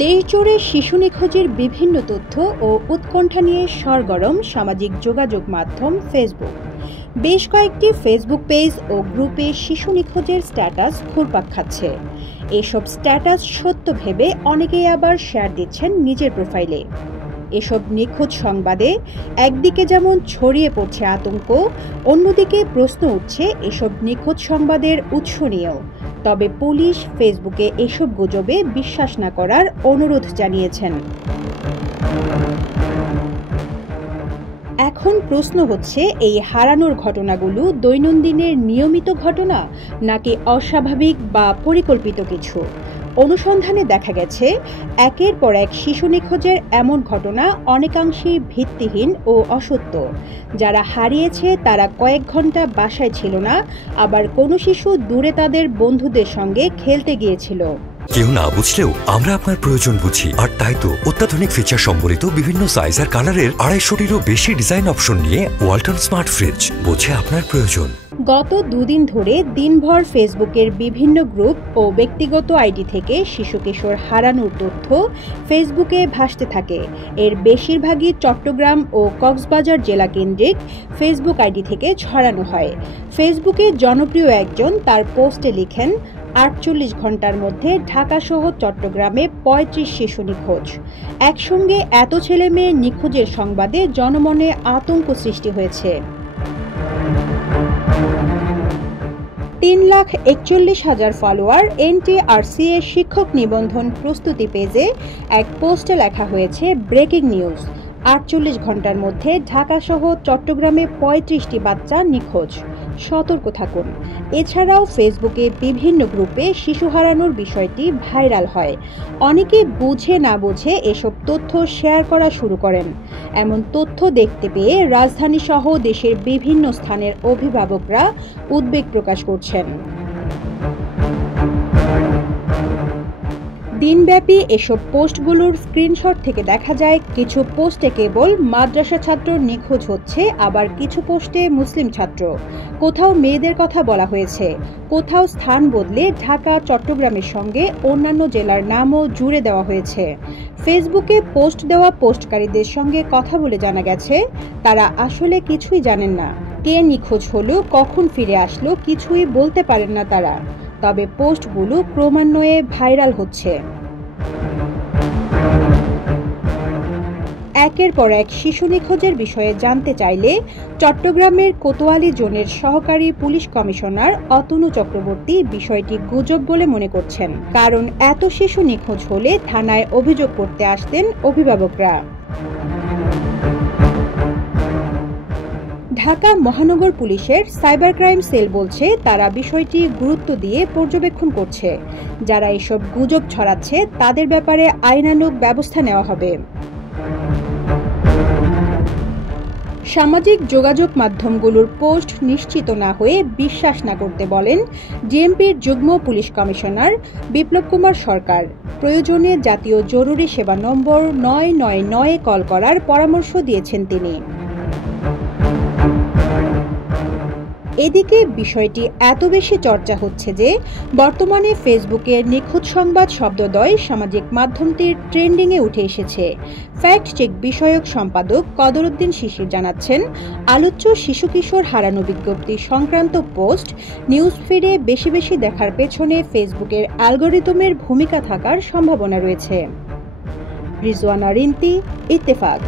দেশজুড়ে শিশু নিখোঁজের বিভিন্ন তথ্য ও উৎকণ্ঠা নিয়ে সরগরম সামাজিক যোগাযোগ মাধ্যম ফেসবুক। বেশ কয়েকটি ফেসবুক পেজ ও গ্রুপে শিশু নিখোঁজের স্ট্যাটাস ঘুরপাক খাচ্ছে। এসব স্ট্যাটাস সত্য ভেবে অনেকেই আবার শেয়ার দিচ্ছেন নিজের প্রোফাইলে। এসব নিখোঁজ সংবাদে একদিকে যেমন ছড়িয়ে পড়ছে আতঙ্ক, অন্যদিকে প্রশ্ন উঠছে এসব নিখোঁজ সংবাদের উৎস নিয়েও। তবে পুলিশ ফেসবুকে এসব গুজবে বিশ্বাস না করার অনুরোধ জানিয়েছেন। এখন প্রশ্ন হচ্ছে, এই হারানোর ঘটনাগুলো দৈনন্দিনের নিয়মিত ঘটনা নাকি অস্বাভাবিক বা পরিকল্পিত কিছু? অনুসন্ধানে দেখা গেছে, একের পর এক শিশু নিখোঁজের এমন ঘটনা অনেকাংশেই ভিত্তিহীন ও অসত্য। যারা হারিয়েছে তারা কয়েক ঘন্টা বাসায় ছিল না, আবার কোনো শিশু দূরে তাদের বন্ধুদের সঙ্গে খেলতে গিয়েছিল। কেউ না বুঝলেও আমরা আপনার প্রয়োজন বুঝি, আর তাই তো অত্যাধুনিক ফিচার সম্বলিত বিভিন্ন সাইজ আর কালারের 250-টিরও বেশি ডিজাইন অপশন নিয়ে ওয়ালটন স্মার্ট ফ্রিজ বোঝে আপনার প্রয়োজন। গত দুদিন ধরে দিনভর ফেসবুকের বিভিন্ন গ্রুপ ও ব্যক্তিগত আইডি থেকে শিশু কিশোর হারানোর তথ্য ফেসবুকে ভাসতে থাকে। এর বেশিরভাগই চট্টগ্রাম ও কক্সবাজার জেলা কেন্দ্রিক ফেসবুক আইডি থেকে ছড়ানো হয়। ফেসবুকে জনপ্রিয় একজন তার পোস্টে লিখেন, 48 ঘন্টার মধ্যে ঢাকাসহ চট্টগ্রামে 35 শিশু নিখোঁজ। একসঙ্গে এত ছেলে মেয়ে নিখোঁজের সংবাদে জনমনে আতঙ্ক সৃষ্টি হয়েছে। 3,41,000 ফলোয়ার NTRC এর শিক্ষক নিবন্ধন প্রস্তুতি পেজে এক পোস্টে লেখা হয়েছে, ব্রেকিং নিউজ, 48 ঘন্টার মধ্যে ঢাকাসহ চট্টগ্রামে 35টি বাচ্চা নিখোঁজ, সতর্ক থাকুন। এছাড়াও ফেসবুকে বিভিন্ন গ্রুপে শিশু হারানোর বিষয়টি ভাইরাল হয়। অনেকে বুঝে না বুঝে এসব তথ্য শেয়ার করা শুরু করেন। এমন তথ্য দেখতে পেয়ে রাজধানী সহ দেশের বিভিন্ন স্থানের অভিভাবকরা উদ্বেগ প্রকাশ করছেন। দিনব্যাপী এসব পোস্টগুলোর স্ক্রিনশট থেকে দেখা যায়, কিছু পোস্টে কেবল মাদ্রাসা ছাত্র নিখোঁজ হচ্ছে, আবার কিছু পোস্টে মুসলিম ছাত্র। কোথাও মেয়েদের কথা বলা হয়েছে, কোথাও স্থান বদলে ঢাকা চট্টগ্রামের সঙ্গে অন্যান্য জেলার নামও জুড়ে দেওয়া হয়েছে। ফেসবুকে পোস্ট দেওয়া পোস্টকারীদের সঙ্গে কথা বলে জানা গেছে, তারা আসলে কিছুই জানেন না। কে নিখোঁজ হলো, কখন ফিরে আসলো, কিছুই বলতে পারেন না তারা। তবে পোস্টগুলো ক্রমান্বয়ে ভাইরাল হচ্ছে। একের পর এক শিশু নিখোঁজের বিষয়ে জানতে চাইলে চট্টগ্রামের কোতোয়ালি জোনের সহকারী পুলিশ কমিশনার অতনু চক্রবর্তী বিষয়টি গুজব বলে মনে করছেন। কারণ এত শিশু নিখোঁজ হলে থানায় অভিযোগ করতে আসতেন অভিভাবকরা। ঢাকা মহানগর পুলিশের সাইবার ক্রাইম সেল বলছে, তারা বিষয়টি গুরুত্ব দিয়ে পর্যবেক্ষণ করছে। যারা এসব গুজব ছড়াচ্ছে তাদের ব্যাপারে আইনানুগ ব্যবস্থা নেওয়া হবে। সামাজিক যোগাযোগ মাধ্যমগুলোর পোস্ট নিশ্চিত না হয়ে বিশ্বাস না করতে বলেন ডিএমপির যুগ্ম পুলিশ কমিশনার বিপ্লব কুমার সরকার। প্রয়োজনে জাতীয় জরুরি সেবা নম্বর 999 কল করার পরামর্শ দিয়েছেন তিনি। এদিকে বিষয়টি এত বেশি চর্চা হচ্ছে যে বর্তমানে ফেসবুকে নিখোঁজ সংবাদ শব্দদ্বয় সামাজিক মাধ্যমটির ট্রেন্ডিংয়ে উঠে এসেছে। ফ্যাক্ট চেক বিষয়ক সম্পাদক কদরউদ্দিন শিশির জানাচ্ছেন, আলোচ্য শিশু কিশোর হারানো বিজ্ঞপ্তি সংক্রান্ত পোস্ট নিউজ ফিডে বেশি বেশি দেখার পেছনে ফেসবুকের অ্যালগরিদমের ভূমিকা থাকার সম্ভাবনা রয়েছে। রিজওয়ানা রিন্তি, ইত্তেফাক।